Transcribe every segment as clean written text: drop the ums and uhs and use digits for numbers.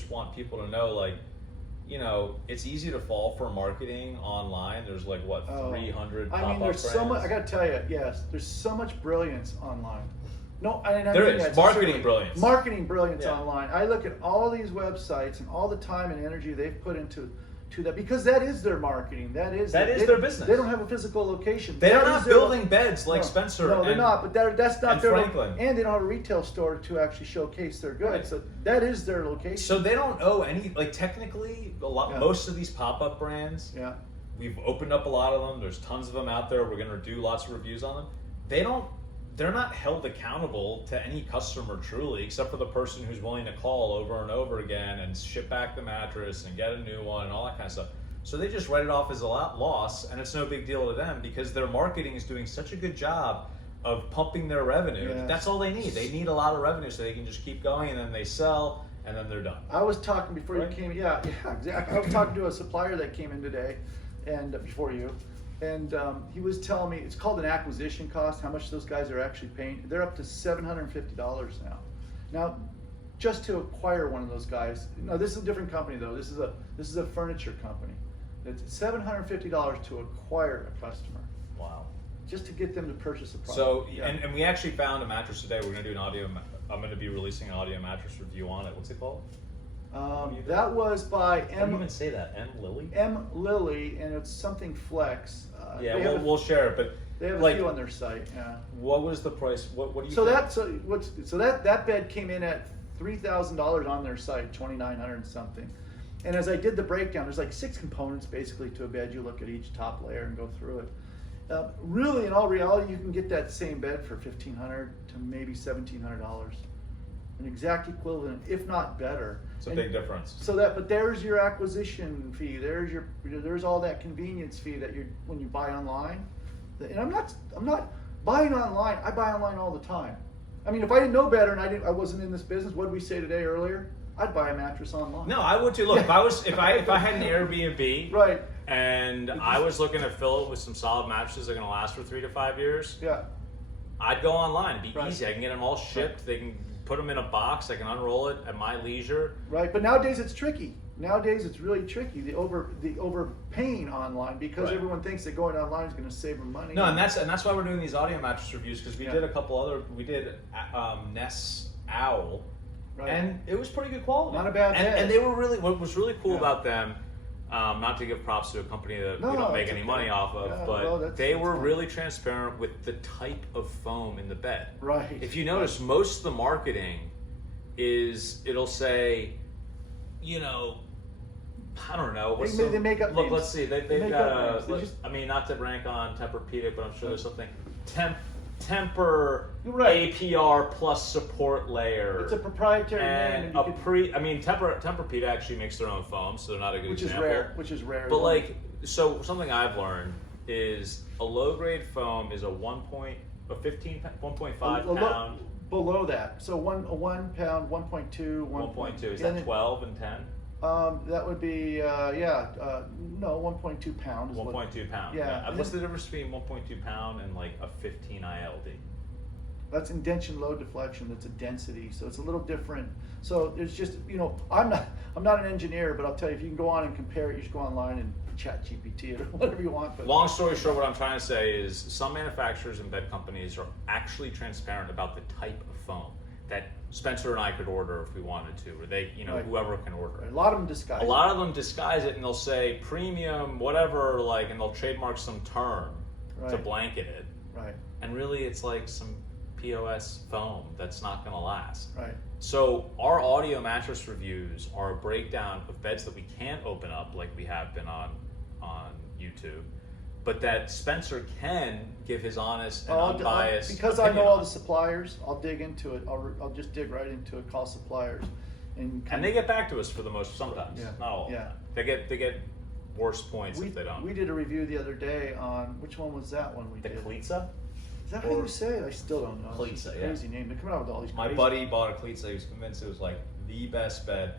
just want people to know, like, you know, it's easy to fall for marketing online. There's like, what, 300 pop-up brands? There's so much, I gotta tell you, yes, there's so much brilliance online. No, I there mean, is marketing brilliance. Marketing brilliance online. I look at all these websites and all the time and energy they've put into that, because that is their marketing. That is their business. They don't have a physical location. They're not building beds like Spencer. No, they're not. But that's not their Franklin. And they don't have a retail store to actually showcase their goods. Right. So that is their location. So they don't owe any. Like technically, most of these pop-up brands. Yeah. We've opened up a lot of them. There's tons of them out there. We're going to do lots of reviews on them. They're not held accountable to any customer truly, except for the person who's willing to call over and over again and ship back the mattress and get a new one and all that kind of stuff. So they just write it off as a loss, and it's no big deal to them because their marketing is doing such a good job of pumping their revenue. Yes. That's all they need. They need a lot of revenue so they can just keep going, and then they sell, and then they're done. I was talking before you came. Yeah, exactly. I was talking to a supplier that came in today, and before you. And he was telling me it's called an acquisition cost. How much those guys are actually paying? They're up to $750 now. Now, just to acquire one of those guys. No, this is a different company though. This is a furniture company. It's $750 to acquire a customer. Wow. Just to get them to purchase a product. So and we actually found a mattress today. We're going to do an audio. I'm going to be releasing an audio mattress review on it. What's it called? That was by How do you even say that? M. Lily? M. Lily, and it's something Flex. We'll share it, but they have a few on their site. Yeah. What was the price? What do you? So that bed came in at $3,000 on their site, $2,900 and something. And as I did the breakdown, there's like 6 components basically to a bed. You look at each top layer and go through it. Really, in all reality, you can get that same bed for $1,500 to maybe $1,700. An exact equivalent, if not better. It's a big difference. But there's your acquisition fee. There's all that convenience fee that when you buy online. And I'm not buying online. I buy online all the time. I mean, if I didn't know better and I wasn't in this business, what did we say today earlier? I'd buy a mattress online. No, I would too. Look, if I had an Airbnb, right, and I was looking to fill it with some solid mattresses that are going to last for 3 to 5 years, yeah, I'd go online. It'd be easy. I can get them all shipped. They can put them in a box. I can unroll it at my leisure. Right, but nowadays it's tricky. Nowadays it's really tricky. The overpaying online because everyone thinks that going online is going to save them money. No, and that's why we're doing these audio mattress reviews, because we did a couple other. We did Nest Owl. Right. And it was pretty good quality. Not a bad bed. And they were really, what was really cool about them, not to give props to a company that we don't make any money off of, but they were really transparent with the type of foam in the bed. Right. If you notice, most of the marketing is, it'll say, you know, I don't know. They make up names. Let's see. They've got I mean, not to rank on Tempur-Pedic, but I'm sure there's something. Tempur APR plus support layer. It's a proprietary name. And Tempur-Pedic actually makes their own foam, so they're not a good example. Which is rare. But so something I've learned is a low grade foam is a 1.5 pound. Below that, so a 1 pound, 1.2, 1.2. Is that 12 and 10? That would be, no, 1.2 pounds. 1.2 pound. Yeah. What's the difference between 1.2 pound and like a 15 ILD? That's indention load deflection. That's a density, so it's a little different. So there's just, I'm not an engineer, but I'll tell you, if you can go on and compare it, you should go online and chat GPT it or whatever you want. But long story short, what I'm trying to say is some manufacturers and bed companies are actually transparent about the type of foam that Spencer and I could order if we wanted to, or they, whoever can order it. A lot of them disguise it. A lot of them disguise it, and they'll say premium, whatever, and they'll trademark some term to blanket it. Right. And really, it's like some POS foam that's not going to last. Right. So our audio mattress reviews are a breakdown of beds that we can't open up like we have been on YouTube, but that Spencer can give his honest and unbiased because I know all the suppliers. I'll dig into it. I'll just dig right into it. Call suppliers, and they get back to us for the most sometimes. Yeah. Not all. Yeah. They get worse points if they don't. We did a review the other day on which one was that one we did? The Klitsa? Is that how you say it? I still don't know. Klitsa, crazy name. They're coming out with all these. My buddy bought a Klitsa. He was convinced it was like the best bed.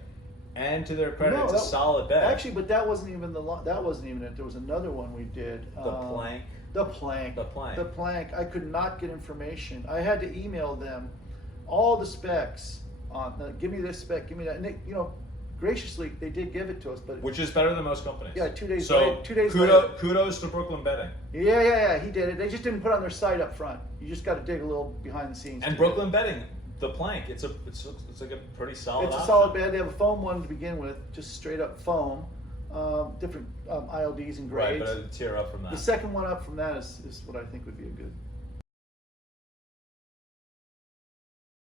And to their credit, it's a solid bed. Actually, but that wasn't even it. There was another one we did. The plank. The plank. I could not get information. I had to email them all the specs on. Give me this spec. Give me that. And they, graciously, they did give it to us, but Which is better than most companies. Yeah, 2 days So later- 2 days later. kudos to Brooklyn Bedding. yeah, he did it. They just didn't put it on their site up front. You just got to dig a little behind the scenes. And to get Brooklyn Bedding, the plank, it's like a pretty solid It's a option. solid bed. They have a foam one to begin with, just straight up foam, different ILDs and Right, grades. but it'd tear up from that. The second one up from that is what I think would be a good